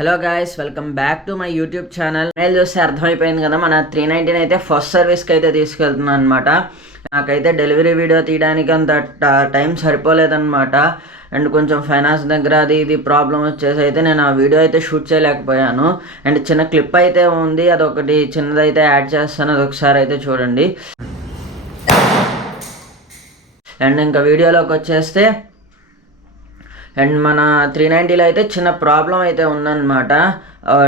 Hello guys, welcome back to my YouTube channel. నేను చూస్తే అర్థమైపోయింది కదా, మన 319 అయితే ఫస్ట్ సర్వీస్కి అయితే తీసుకెళ్తున్నాను అనమాట. నాకైతే డెలివరీ వీడియో తీయడానికి అంత టైం సరిపోలేదన్నమాట. అండ్ కొంచెం ఫైనాన్స్ దగ్గర అది ఇది ప్రాబ్లం వచ్చేసి అయితే నేను ఆ వీడియో అయితే షూట్ చేయలేకపోయాను. అండ్ చిన్న క్లిప్ అయితే ఉంది, అదొకటి చిన్నదైతే యాడ్ చేస్తాను, అది ఒకసారి అయితే చూడండి. అండ్ ఇంకా వీడియోలోకి వచ్చేస్తే, అండ్ మన 390లో అయితే చిన్న ప్రాబ్లం అయితే ఉందన్నమాట.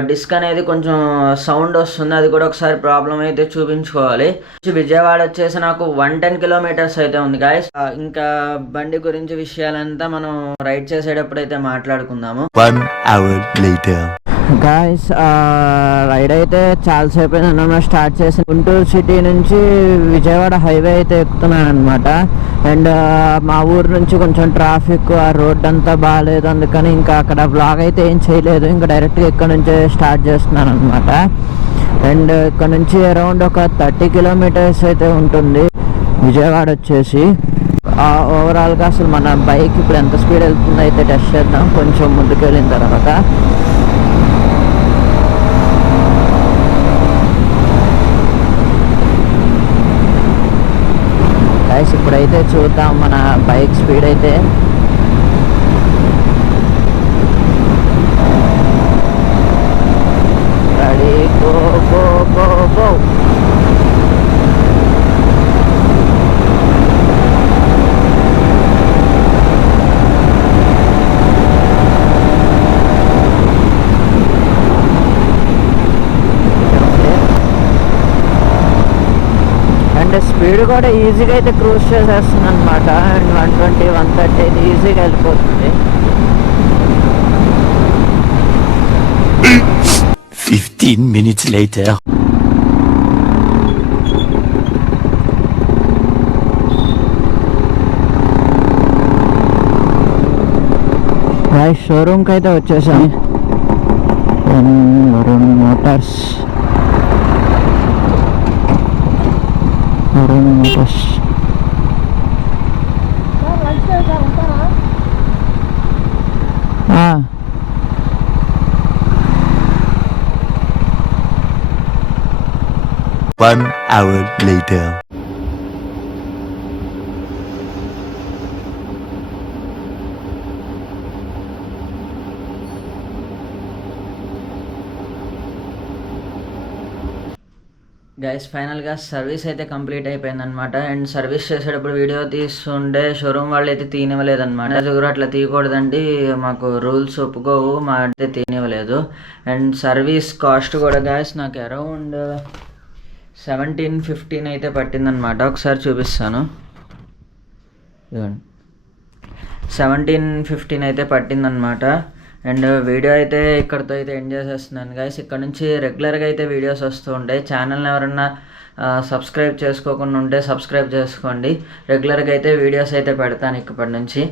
డిస్క్ అనేది కొంచెం సౌండ్ వస్తుంది, అది కూడా ఒకసారి ప్రాబ్లం అయితే చూపించుకోవాలి. విజయవాడ వచ్చేసి నాకు 110 కిలోమీటర్స్ అయితే ఉంది గాయస్. ఇంకా బండి గురించి విషయాలంతా మనం రైడ్ చేసేటప్పుడు అయితే మాట్లాడుకుందాము. 1 hour later. గాయస్, రైడ్ అయితే చాలాసేపు అయిందన్నమాట. స్టార్ట్ చేసి గుంటూరు సిటీ నుంచి విజయవాడ హైవే అయితే ఎక్కుతున్నాను అనమాట. అండ్ మా ఊరు నుంచి కొంచెం ట్రాఫిక్, ఆ రోడ్ అంతా బాగాలేదు, అందుకని ఇంకా అక్కడ బ్లాగ్ అయితే ఏం చేయలేదు. ఇంకా డైరెక్ట్గా ఇక్కడ నుంచే స్టార్ట్ చేస్తున్నాను అనమాట. అండ్ ఇక్కడ నుంచి అరౌండ్ ఒక 30 కిలోమీటర్స్ అయితే ఉంటుంది విజయవాడ వచ్చేసి. ఓవరాల్గా అసలు మన బైక్ ఇప్పుడు ఎంత స్పీడ్ వెళ్తుందో అయితే టెస్ట్ చేద్దాం కొంచెం ముందుకు వెళ్ళిన తర్వాత. ఇప్పుడైతే చూద్దాం మన బైక్ స్పీడ్ అయితే. Ready, go go go go. And speed కూడా ఈజీగా అయితే క్రూజ్ చేసేస్తుంది అనమాట. అండ్ 120, 130 అయితే ఈజీగా వెళ్ళిపోతుంది. 15 minutes later. షోరూమ్కి అయితే వచ్చేసాం. Varun Motors. One hour later. Guys, ఫైనల్గా సర్వీస్ అయితే కంప్లీట్ అయిపోయింది అనమాట. అండ్ సర్వీస్ చేసేటప్పుడు వీడియో తీస్తుండే షోరూమ్ వాళ్ళు అయితే తీనివ్వలేదన్నమాట. అది కూడా అట్లా తీయకూడదండి, మాకు రూల్స్ ఒప్పుకోవు, మా అయితే తీనివ్వలేదు. అండ్ సర్వీస్ కాస్ట్ కూడా గైస్ నాకు అరౌండ్ 17-15 అయితే పట్టిందనమాట. ఒకసారి చూపిస్తాను. 17-15 అయితే పట్టిందనమాట. అండ్ వీడియో అయితే ఇక్కడితో అయితే ఎండ్ చేసేస్తున్నాను గైస్. ఇక్కడ నుంచి రెగ్యులర్గా అయితే వీడియోస్ వస్తూ ఉంటాయి. ఛానల్ని ఎవరన్నా సబ్స్క్రైబ్ చేసుకోకుండా ఉంటే సబ్స్క్రైబ్ చేసుకోండి. రెగ్యులర్గా అయితే వీడియోస్ అయితే పెడతాను ఇప్పటి నుంచి.